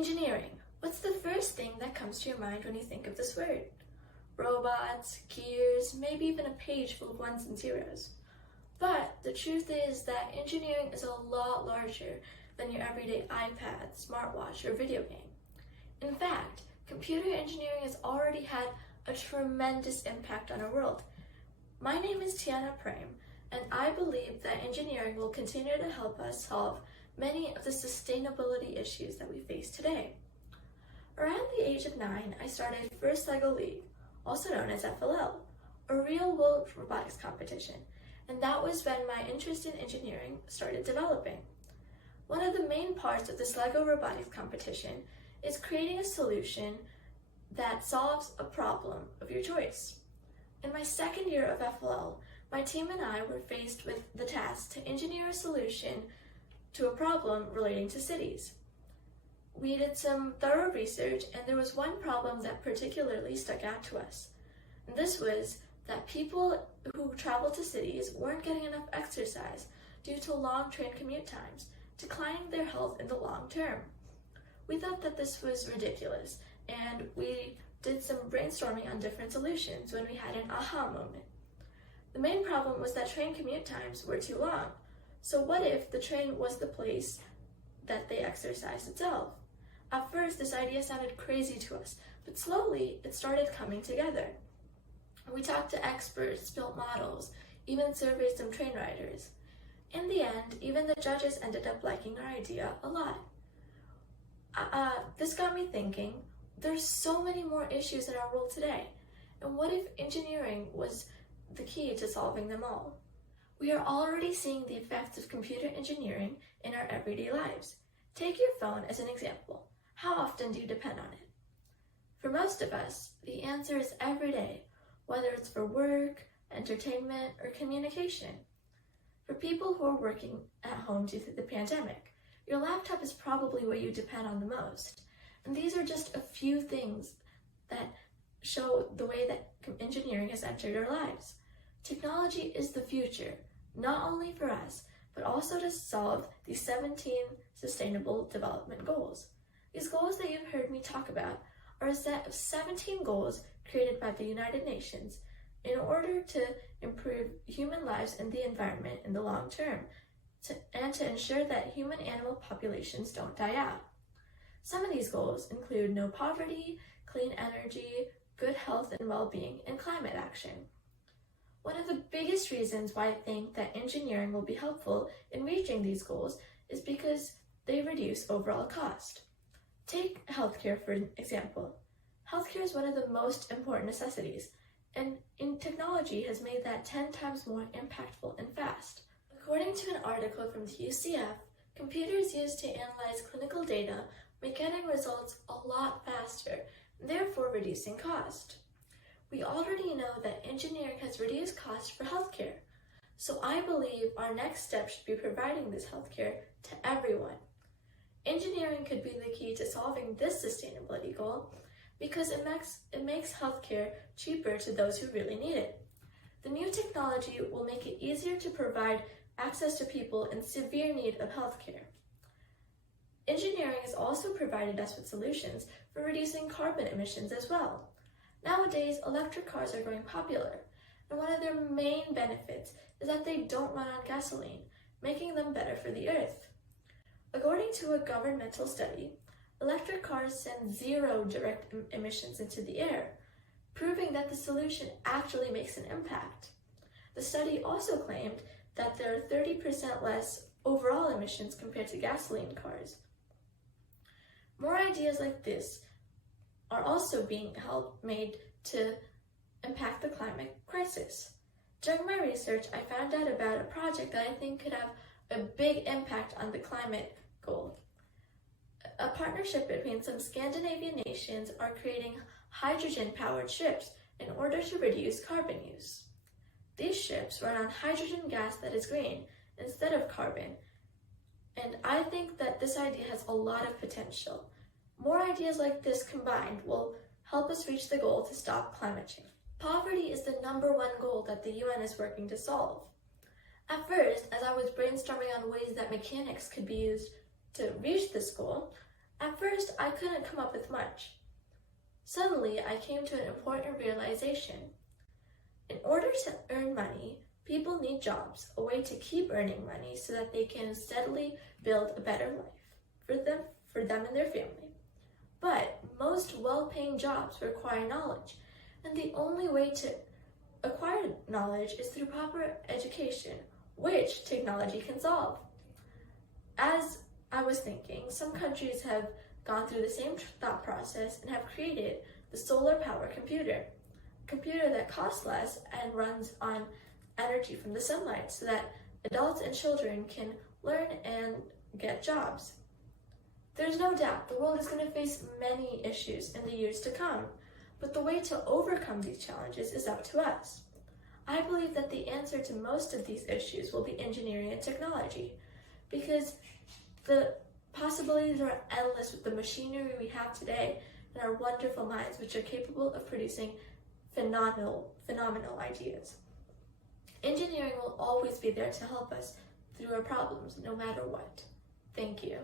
Engineering. What's the first thing that comes to your mind when you think of this word? Robots, gears, maybe even a page full of ones and zeros. But the truth is that engineering is a lot larger than your everyday iPad, smartwatch, or video game. In fact, computer engineering has already had a tremendous impact on our world. My name is Tiana Prem, and I believe that engineering will continue to help us solve many of the sustainability issues that we face today. Around the age of 9, I started First LEGO League, also known as FLL, a real-world robotics competition, and that was when my interest in engineering started developing. One of the main parts of this LEGO robotics competition is creating a solution that solves a problem of your choice. In my second year of FLL, my team and I were faced with the task to engineer a solution to a problem relating to cities. We did some thorough research, and there was one problem that particularly stuck out to us. And this was that people who travel to cities weren't getting enough exercise due to long train commute times, declining their health in the long term. We thought that this was ridiculous, and we did some brainstorming on different solutions when we had an aha moment. The main problem was that train commute times were too long. So what if the train was the place that they exercised itself? At first, this idea sounded crazy to us, but slowly it started coming together. We talked to experts, built models, even surveyed some train riders. In the end, even the judges ended up liking our idea a lot. This got me thinking, there's so many more issues in our world today, and what if engineering was the key to solving them all? We are already seeing the effects of computer engineering in our everyday lives. Take your phone as an example. How often do you depend on it? For most of us, the answer is every day, whether it's for work, entertainment, or communication. For people who are working at home due to the pandemic, your laptop is probably what you depend on the most. And these are just a few things that show the way that engineering has entered our lives. Technology is the future, not only for us, but also to solve the 17 Sustainable Development Goals. These goals that you've heard me talk about are a set of 17 goals created by the United Nations in order to improve human lives and the environment in the long term, and to ensure that human-animal populations don't die out. Some of these goals include no poverty, clean energy, good health and well-being, and climate action. One of the biggest reasons why I think that engineering will be helpful in reaching these goals is because they reduce overall cost. Take healthcare for example. Healthcare is one of the most important necessities, and technology has made that 10 times more impactful and fast. According to an article from the UCF, computers used to analyze clinical data make getting results a lot faster, therefore reducing cost. We already know that engineering has reduced cost for healthcare, so I believe our next step should be providing this healthcare to everyone. Engineering could be the key to solving this sustainability goal because it makes healthcare cheaper to those who really need it. The new technology will make it easier to provide access to people in severe need of healthcare. Engineering has also provided us with solutions for reducing carbon emissions as well. Nowadays, electric cars are growing popular, and one of their main benefits is that they don't run on gasoline, making them better for the earth. According to a governmental study, electric cars send 0 direct emissions into the air, proving that the solution actually makes an impact. The study also claimed that there are 30% less overall emissions compared to gasoline cars. More ideas like this are also being made to impact the climate crisis. During my research, I found out about a project that I think could have a big impact on the climate goal. A partnership between some Scandinavian nations are creating hydrogen-powered ships in order to reduce carbon use. These ships run on hydrogen gas that is green instead of carbon, and I think that this idea has a lot of potential. More ideas like this combined will help us reach the goal to stop climate change. Poverty is the #1 goal that the UN is working to solve. At first, as I was brainstorming on ways that mechanics could be used to reach this goal, At first, I couldn't come up with much. Suddenly, I came to an important realization. In order to earn money, people need jobs, a way to keep earning money so that they can steadily build a better life for them and their family. But most well-paying jobs require knowledge, and the only way to acquire knowledge is through proper education, which technology can solve. As I was thinking, some countries have gone through the same thought process and have created the solar power computer, a computer that costs less and runs on energy from the sunlight so that adults and children can learn and get jobs. There's no doubt the world is going to face many issues in the years to come, but the way to overcome these challenges is up to us. I believe that the answer to most of these issues will be engineering and technology, because the possibilities are endless with the machinery we have today and our wonderful minds, which are capable of producing phenomenal ideas. Engineering will always be there to help us through our problems, no matter what. Thank you.